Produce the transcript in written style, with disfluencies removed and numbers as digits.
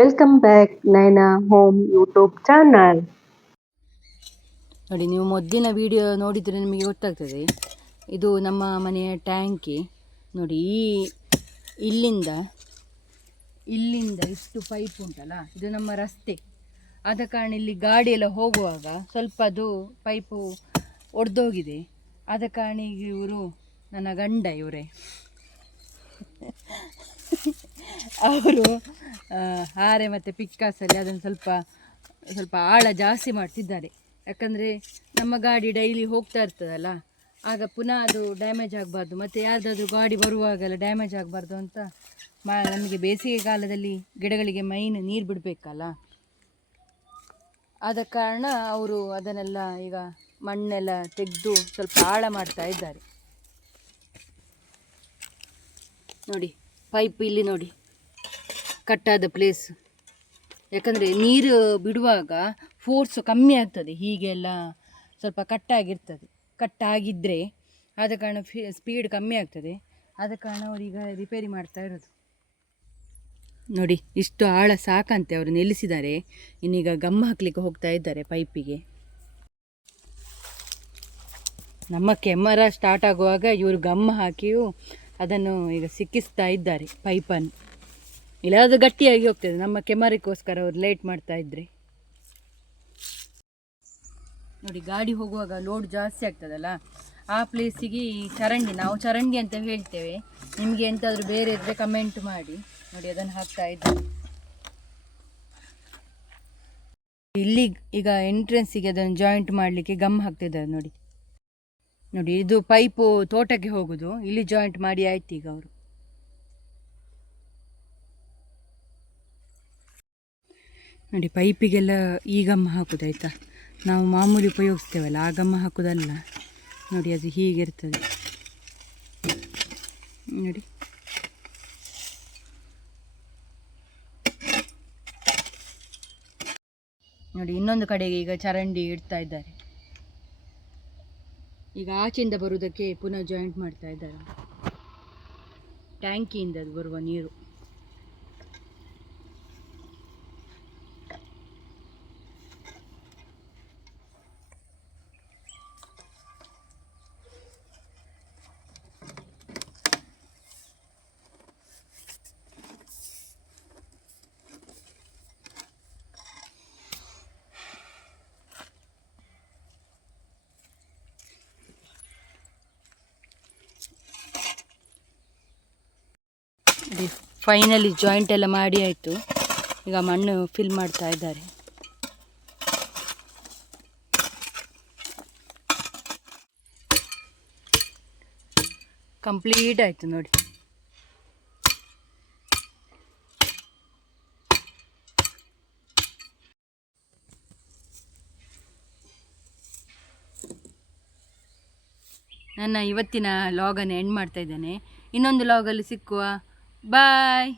Welcome back Naina home YouTube channel. ನೋಡಿ, ನೀವು ಮೊದಲಿನ ವಿಡಿಯೋ ನೋಡಿದರೆ ನಿಮಗೆ ಗೊತ್ತಾಗ್ತದೆ. ಇದು ನಮ್ಮ ಮನೆಯ ಟ್ಯಾಂಕಿ ನೋಡಿ. ಇಲ್ಲಿಂದ ಇಷ್ಟು ಪೈಪ್ ಉಂಟಲ್ಲ, ಇದು ನಮ್ಮ ರಸ್ತೆ. ಆದ ಕಾರಣ ಇಲ್ಲಿ ಗಾಡಿ ಎಲ್ಲ ಹೋಗುವಾಗ ಸ್ವಲ್ಪ ಅದು ಪೈಪು ಒಡೆದೋಗಿದೆ. ಆದ ಕಾರಣ ಈಗ ಇವರು ನನ್ನ ಗಂಡ ಇವರೇ ಅವರು ಹಾರೆ ಮತ್ತು ಪಿಕ್ಕಾಸಲ್ಲಿ ಅದನ್ನು ಸ್ವಲ್ಪ ಆಳ ಜಾಸ್ತಿ ಮಾಡ್ತಿದ್ದಾರೆ. ಯಾಕಂದರೆ ನಮ್ಮ ಗಾಡಿ ಡೈಲಿ ಹೋಗ್ತಾ ಇರ್ತದಲ್ಲ, ಆಗ ಪುನಃ ಅದು ಡ್ಯಾಮೇಜ್ ಆಗಬಾರ್ದು, ಮತ್ತು ಯಾರ್ದಾದ್ರೂ ಗಾಡಿ ಬರುವಾಗೆಲ್ಲ ಡ್ಯಾಮೇಜ್ ಆಗಬಾರ್ದು ಅಂತ ನಮಗೆ ಬೇಸಿಗೆ ಕಾಲದಲ್ಲಿ ಗಿಡಗಳಿಗೆ ಮೈನ್ ನೀರು ಬಿಡಬೇಕಲ್ಲ. ಆದ ಕಾರಣ ಅವರು ಅದನ್ನೆಲ್ಲ ಈಗ ಮಣ್ಣೆಲ್ಲ ತೆಗೆದು ಸ್ವಲ್ಪ ಆಳ ಮಾಡ್ತಾ ಇದ್ದಾರೆ. ನೋಡಿ, ಪೈಪ್ ಇಲ್ಲಿ ನೋಡಿ ಕಟ್ಟಾದ ಪ್ಲೇಸ್. ಯಾಕಂದರೆ ನೀರು ಬಿಡುವಾಗ ಫೋರ್ಸು ಕಮ್ಮಿ ಆಗ್ತದೆ, ಹೀಗೆಲ್ಲ ಸ್ವಲ್ಪ ಕಟ್ಟಾಗಿದ್ದರೆ ಆದ ಕಾರಣ ಸ್ಪೀಡ್ ಕಮ್ಮಿ ಆಗ್ತದೆ. ಆದ ಕಾರಣ ಅವರೀಗ ರಿಪೇರಿ ಮಾಡ್ತಾ ಇರೋದು. ನೋಡಿ, ಇಷ್ಟು ಆಳ ಸಾಕಂತೆ ಅವರು ನಿಲ್ಲಿಸಿದ್ದಾರೆ. ಇನ್ನೀಗ ಗಮ್ ಹಾಕಲಿಕ್ಕೆ ಹೋಗ್ತಾ ಇದ್ದಾರೆ ಪೈಪಿಗೆ. ನಮ್ಮ ಕೆಮ್ಮರ ಸ್ಟಾರ್ಟ್ ಆಗುವಾಗ ಇವರು ಗಮ್ ಹಾಕಿಯೂ ಅದನ್ನು ಈಗ ಸಿಕ್ಕಿಸ್ತಾ ಇದ್ದಾರೆ ಪೈಪನ್ನು. ಇಲ್ಲಾದರೂ ಗಟ್ಟಿಯಾಗಿ ಹೋಗ್ತದೆ. ನಮ್ಮ ಕೆಮರಿಗೋಸ್ಕರ ಅವರು ಲೇಟ್ ಮಾಡ್ತಾ ಇದ್ರೆ ನೋಡಿ, ಗಾಡಿ ಹೋಗುವಾಗ ಲೋಡ್ ಜಾಸ್ತಿ ಆಗ್ತದಲ್ಲ, ಆ ಪ್ಲೇಸಿಗೆ ಚರಂಡಿ, ನಾವು ಚರಂಡಿ ಅಂತ ಹೇಳ್ತೇವೆ. ನಿಮಗೆ ಎಂತಾದರೂ ಬೇರೆ ಇದ್ದರೆ ಕಮೆಂಟ್ ಮಾಡಿ. ನೋಡಿ, ಅದನ್ನು ಹಾಕ್ತಾ ಇದ್ದಾರೆ. ಇಲ್ಲಿ ಈಗ ಎಂಟ್ರೆನ್ಸಿಗೆ ಅದನ್ನು ಜಾಯಿಂಟ್ ಮಾಡಲಿಕ್ಕೆ ಗಮ್ ಹಾಕ್ತಿದ್ದಾರೆ. ನೋಡಿ, ಇದು ಪೈಪು ತೋಟಕ್ಕೆ ಹೋಗೋದು, ಇಲ್ಲಿ ಜಾಯಿಂಟ್ ಮಾಡಿ ಆಯ್ತು ಈಗ ಅವರು. ನೋಡಿ, ಪೈಪಿಗೆಲ್ಲ ಈ ಗಮ್ಮ ಹಾಕೋದಾಯ್ತಾ. ನಾವು ಮಾಮೂಲಿ ಉಪಯೋಗಿಸ್ತೇವಲ್ಲ ಆ ಗಮ್ಮ ಹಾಕೋದಲ್ಲ. ನೋಡಿ, ಅದು ಹೀಗಿರ್ತದೆ ನೋಡಿ. ನೋಡಿ, ಇನ್ನೊಂದು ಕಡೆಗೆ ಈಗ ಚರಂಡಿ ಇಡ್ತಾ ಇದ್ದಾರೆ. ಈಗ ಆಚೆಯಿಂದ ಬರುವುದಕ್ಕೆ ಪುನಃ ಜಾಯಿಂಟ್ ಮಾಡ್ತಾ ಇದ್ದಾರೆ. ಟ್ಯಾಂಕಿಯಿಂದ ಅದು ಬರುವ ನೀರು. ಫೈನಲಿ ಜಾಯಿಂಟ್ ಎಲ್ಲ ಮಾಡಿ ಆಯಿತು. ಈಗ ಮಣ್ಣು ಫಿಲ್ ಮಾಡ್ತಾ ಇದ್ದಾರೆ. ಕಂಪ್ಲೀಟ್ ಆಯಿತು ನೋಡಿ. ನನ್ನ ಇವತ್ತಿನ ಲಾಗನ್ನು ಎಂಡ್ ಮಾಡ್ತಾ ಇದ್ದೇನೆ. ಇನ್ನೊಂದು ಲಾಗಲ್ಲಿ ಸಿಕ್ಕುವ. ಬಾಯ್.